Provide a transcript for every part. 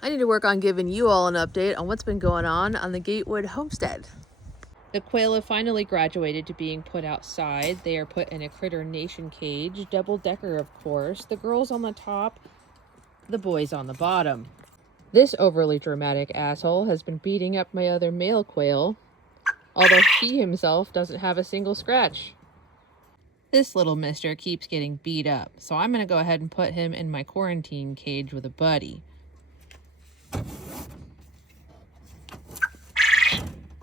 I need to work on giving you all an update on what's been going on the Gatewood Homestead. The quail have finally graduated to being put outside. They are put in a Critter Nation cage, double-decker of course, the girls on the top, the boys on the bottom. This overly dramatic asshole has been beating up my other male quail, although he himself doesn't have a single scratch. This little mister keeps getting beat up, so I'm going to go ahead and put him in my quarantine cage with a buddy.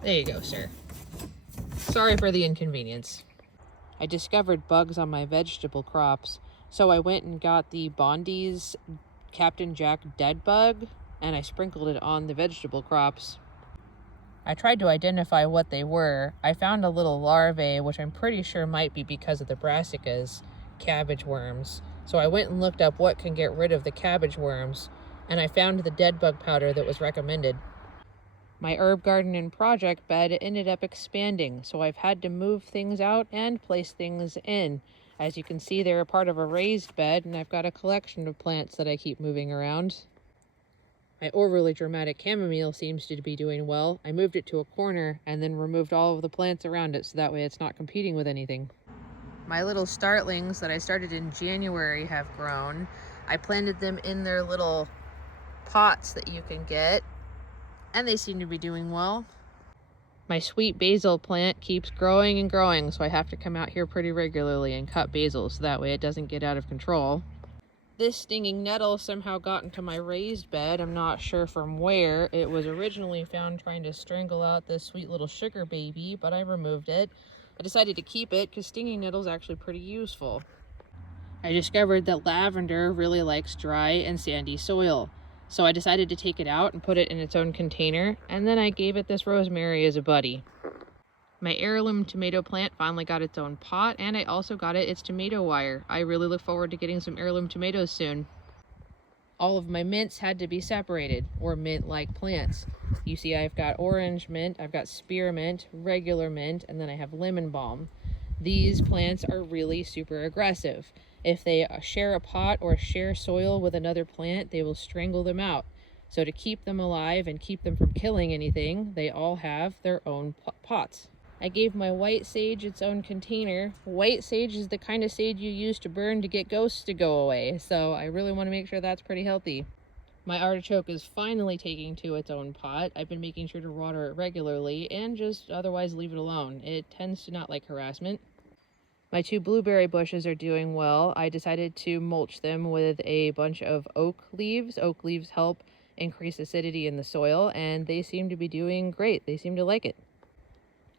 There you go, sir. Sorry for the inconvenience. I discovered bugs on my vegetable crops, so I went and got the Bondi's Captain Jack dead bug, and I sprinkled it on the vegetable crops. I tried to identify what they were. I found a little larvae, which I'm pretty sure might be because of the brassicas, cabbage worms. So I went and looked up what can get rid of the cabbage worms, and I found the dead bug powder that was recommended. My herb garden and project bed ended up expanding, so I've had to move things out and place things in. As you can see, they're a part of a raised bed, and I've got a collection of plants that I keep moving around. My overly dramatic chamomile seems to be doing well. I moved it to a corner and then removed all of the plants around it so that way it's not competing with anything. My little startlings that I started in January have grown. I planted them in their little pots that you can get, and they seem to be doing well. My sweet basil plant keeps growing and growing, so I have to come out here pretty regularly and cut basil so that way it doesn't get out of control. This stinging nettle somehow got into my raised bed. I'm not sure from where. It was originally found trying to strangle out this sweet little sugar baby, but I removed it. I decided to keep it because stinging nettle's actually pretty useful. I discovered that lavender really likes dry and sandy soil, so I decided to take it out and put it in its own container, and then I gave it this rosemary as a buddy. My heirloom tomato plant finally got its own pot, and I also got it its tomato wire. I really look forward to getting some heirloom tomatoes soon. All of my mints had to be separated, or mint-like plants. You see, I've got orange mint, I've got spearmint, regular mint, and then I have lemon balm. These plants are really super aggressive. If they share a pot or share soil with another plant, they will strangle them out. So to keep them alive and keep them from killing anything, they all have their own pots. I gave my white sage its own container. White sage is the kind of sage you use to burn to get ghosts to go away, so I really want to make sure that's pretty healthy. My artichoke is finally taking to its own pot. I've been making sure to water it regularly and just otherwise leave it alone. It tends to not like harassment. My 2 blueberry bushes are doing well. I decided to mulch them with a bunch of oak leaves. Oak leaves help increase acidity in the soil, and they seem to be doing great. They seem to like it.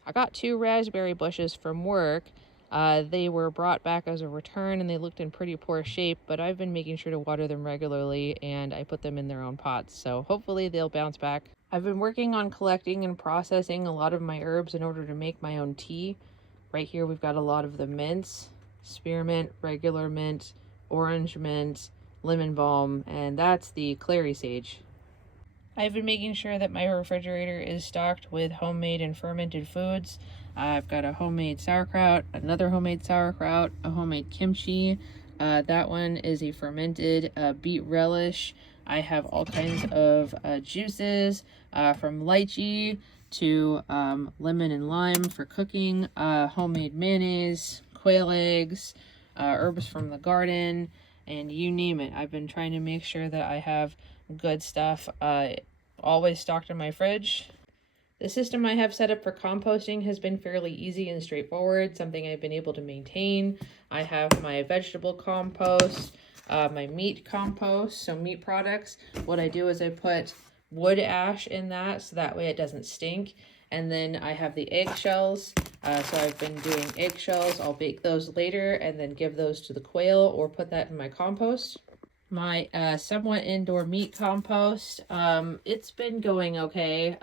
I got 2 raspberry bushes from work. They were brought back as a return and they looked in pretty poor shape, but I've been making sure to water them regularly and I put them in their own pots, so hopefully they'll bounce back. I've been working on collecting and processing a lot of my herbs in order to make my own tea. Right here we've got a lot of the mints: spearmint, regular mint, orange mint, lemon balm, and that's the clary sage. I've been making sure that my refrigerator is stocked with homemade and fermented foods. I've got a homemade sauerkraut, another homemade sauerkraut, a homemade kimchi. That one is a fermented beet relish. I have all kinds of juices from lychee to lemon and lime for cooking, homemade mayonnaise, quail eggs, herbs from the garden, and you name it. I've been trying to make sure that I have good stuff always stocked in my fridge. The system I have set up for composting has been fairly easy and straightforward, something I've been able to maintain. I have my vegetable compost, my meat compost, so meat products. What I do is I put wood ash in that so that way it doesn't stink. And then I have the eggshells. So I've been doing eggshells. I'll bake those later and then give those to the quail or put that in my compost. My somewhat indoor meat compost, it's been going okay.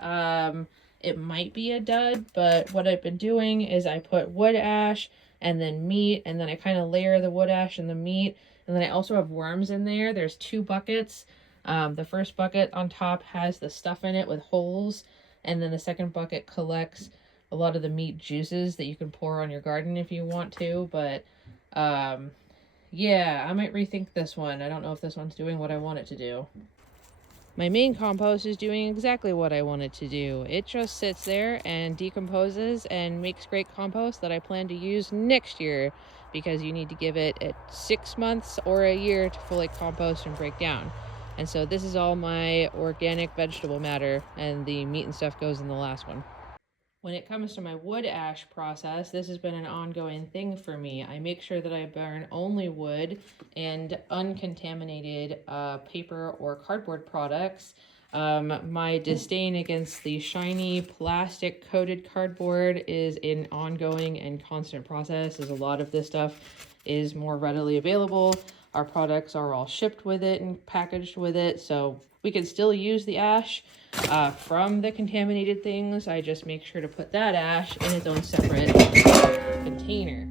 It might be a dud, but what I've been doing is I put wood ash and then meat, and then I kind of layer the wood ash and the meat, and then I also have worms in there. There's 2 buckets. The first bucket on top has the stuff in it with holes, and then the second bucket collects a lot of the meat juices that you can pour on your garden if you want to, but yeah, I might rethink this one. I don't know if this one's doing what I want it to do. My main compost is doing exactly what I want it to do. It just sits there and decomposes and makes great compost that I plan to use next year, because you need to give it 6 months or a year to fully compost and break down. And so this is all my organic vegetable matter, and the meat and stuff goes in the last one. When it comes to my wood ash process, this has been an ongoing thing for me. I make sure that I burn only wood and uncontaminated paper or cardboard products. My disdain against the shiny plastic coated cardboard is an ongoing and constant process, as a lot of this stuff is more readily available. Our products are all shipped with it and packaged with it, so we can still use the ash from the contaminated things. I just make sure to put that ash in its own separate container.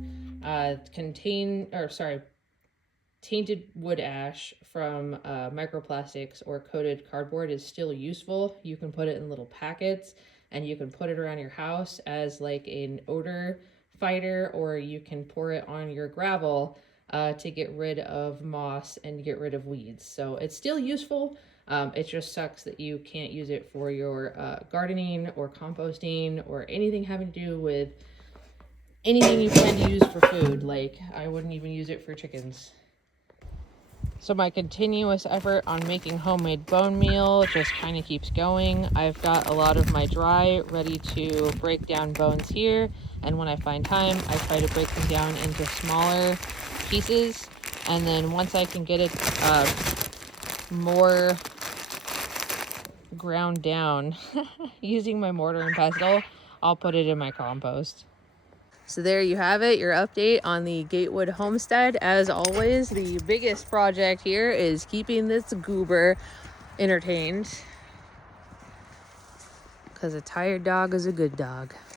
Tainted wood ash from microplastics or coated cardboard is still useful. You can put it in little packets and you can put it around your house as like an odor fighter, or you can pour it on your gravel to get rid of moss and get rid of weeds. So it's still useful. It just sucks that you can't use it for your gardening or composting or anything having to do with anything you plan to use for food. Like, I wouldn't even use it for chickens. So my continuous effort on making homemade bone meal just kind of keeps going. I've got a lot of my dry ready to break down bones here, and when I find time, I try to break them down into smaller pieces, and then once I can get it more ground down using my mortar and pestle, I'll put it in my compost. So there you have it, your update on the Gatewood Homestead. As always, the biggest project here is keeping this goober entertained, because a tired dog is a good dog.